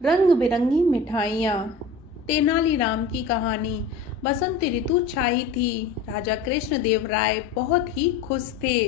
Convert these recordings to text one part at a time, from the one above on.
रंग बिरंगी मिठाइयाँ। तेनालीराम की कहानी। बसंत ऋतु छाई थी। राजा कृष्णदेव राय बहुत ही खुश थे।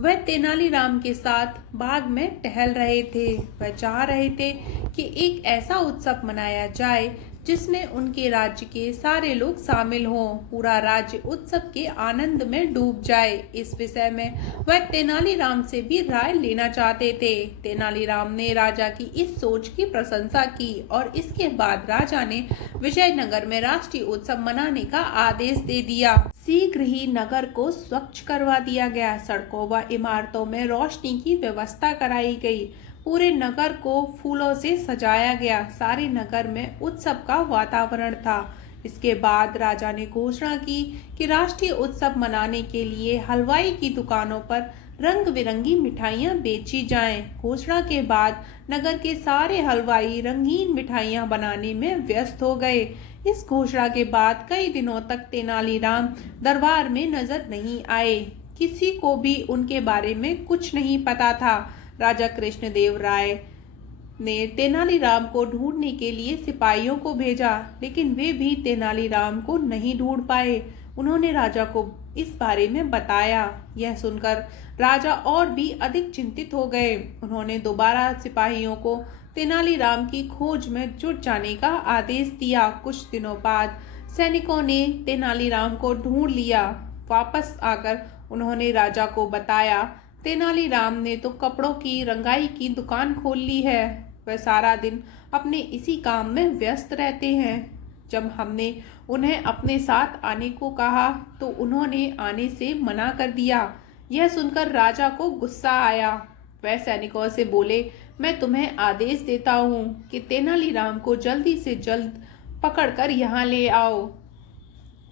वह तेनालीराम के साथ बाग में टहल रहे थे। वह चाह रहे थे कि एक ऐसा उत्सव मनाया जाए जिसमें उनके राज्य के सारे लोग शामिल हों। पूरा राज्य उत्सव के आनंद में डूब जाए। इस विषय में वह तेनालीराम से भी राय लेना चाहते थे। तेनालीराम ने राजा की इस सोच की प्रशंसा की और इसके बाद राजा ने विजयनगर में राष्ट्रीय उत्सव मनाने का आदेश दे दिया। शीघ्र ही नगर को स्वच्छ करवा दिया गया। सड़कों व इमारतों में रोशनी की व्यवस्था कराई गई। पूरे नगर को फूलों से सजाया गया। सारे नगर में उत्सव का वातावरण था। इसके बाद राजा ने घोषणा की कि राष्ट्रीय उत्सव मनाने के लिए हलवाई की दुकानों पर रंग बिरंगी मिठाइयाँ बेची जाएं। घोषणा के बाद नगर के सारे हलवाई रंगीन मिठाइयाँ बनाने में व्यस्त हो गए। इस घोषणा के बाद कई दिनों तक तेनालीराम दरबार में नजर नहीं आए। किसी को भी उनके बारे में कुछ नहीं पता था। राजा कृष्णदेव राय ने तेनालीराम को ढूंढने के लिए सिपाहियों को भेजा, लेकिन वे भी तेनालीराम को नहीं ढूंढ पाए। उन्होंने राजा को इस बारे में बताया। यह सुनकर राजा और भी अधिक चिंतित हो गए। उन्होंने दोबारा सिपाहियों को तेनालीराम की खोज में जुट जाने का आदेश दिया। कुछ दिनों बाद सैनिकों ने तेनालीराम को ढूंढ लिया। वापस आकर उन्होंने राजा को बताया, तेनालीराम ने तो कपड़ों की रंगाई की दुकान खोल ली है। वह सारा दिन अपने इसी काम में व्यस्त रहते हैं। जब हमने उन्हें अपने साथ आने को कहा तो उन्होंने आने से मना कर दिया। यह सुनकर राजा को गुस्सा आया। वह सैनिकों से बोले, मैं तुम्हें आदेश देता हूँ कि तेनालीराम को जल्दी से जल्द पकड़कर यहाँ ले आओ।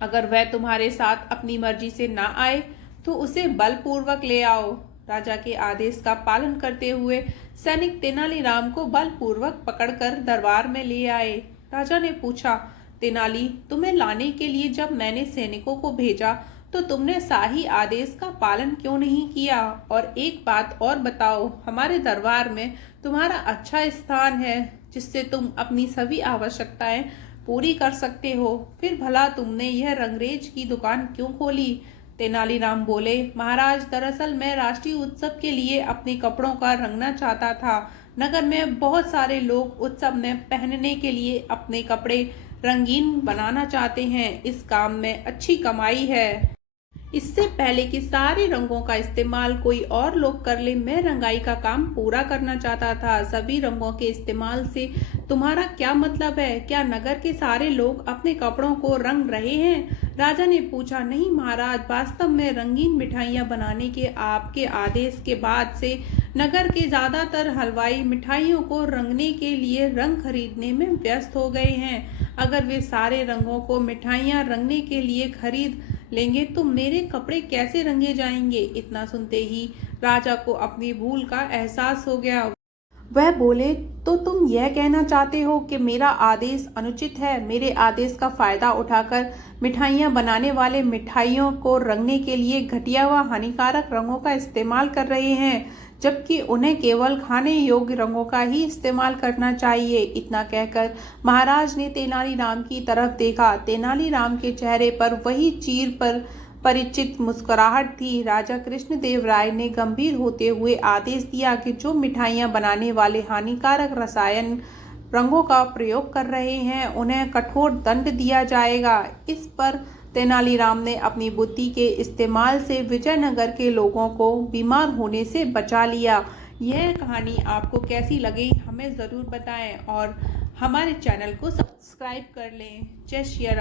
अगर वह तुम्हारे साथ अपनी मर्जी से ना आए तो उसे बलपूर्वक ले आओ। राजा के आदेश का पालन करते हुए सैनिक तेनालीराम को बलपूर्वक पकड़कर दरबार में ले आए। राजा ने पूछा, तेनाली, तुम्हें लाने के लिए जब मैंने सैनिकों को भेजा तो तुमने शाही आदेश का पालन क्यों नहीं किया? और एक बात और बताओ, हमारे दरबार में तुम्हारा अच्छा स्थान है जिससे तुम अपनी सभी आवश्यकताएं पूरी कर सकते हो, फिर भला तुमने यह रंगरेज की दुकान क्यों खोली? तेनालीराम बोले, महाराज, दरअसल मैं राष्ट्रीय उत्सव के लिए अपने कपड़ों का रंगना चाहता था। नगर में बहुत सारे लोग उत्सव में पहनने के लिए अपने कपड़े रंगीन बनाना चाहते हैं। इस काम में अच्छी कमाई है। इससे पहले कि सारे रंगों का इस्तेमाल कोई और लोग कर ले, मैं रंगाई का काम पूरा करना चाहता था। सभी रंगों के इस्तेमाल से तुम्हारा क्या मतलब है? क्या नगर के सारे लोग अपने कपड़ों को रंग रहे हैं? राजा ने पूछा, नहीं महाराज, वास्तव में रंगीन मिठाइयाँ बनाने के आपके आदेश के बाद से नगर के ज्यादातर हलवाई मिठाइयों को रंगने के लिए रंग खरीदने में व्यस्त हो गए हैं। अगर वे सारे रंगों को मिठाइयाँ रंगने के लिए खरीद लेंगे तो मेरे कपड़े कैसे रंगे जाएंगे? इतना सुनते ही राजा को अपनी भूल का एहसास हो गया। वह बोले, तो तुम यह कहना चाहते हो कि मेरा आदेश अनुचित है? मेरे आदेश का फायदा उठाकर मिठाइयाँ बनाने वाले मिठाइयों को रंगने के लिए घटिया व हानिकारक रंगों का इस्तेमाल कर रहे हैं, जबकि उन्हें केवल खाने योग्य रंगों का ही इस्तेमाल करना चाहिए। इतना कहकर महाराज ने तेनालीराम की तरफ देखा। तेनालीराम के चेहरे पर वही चीर पर परिचित मुस्कुराहट थी। राजा कृष्णदेव राय ने गंभीर होते हुए आदेश दिया कि जो मिठाइयाँ बनाने वाले हानिकारक रसायन रंगों का प्रयोग कर रहे हैं उन्हें कठोर दंड दिया जाएगा। इस पर तेनालीराम ने अपनी बुद्धि के इस्तेमाल से विजयनगर के लोगों को बीमार होने से बचा लिया। यह कहानी आपको कैसी लगी हमें ज़रूर बताएं और हमारे चैनल को सब्सक्राइब कर लें। जय श्री राम।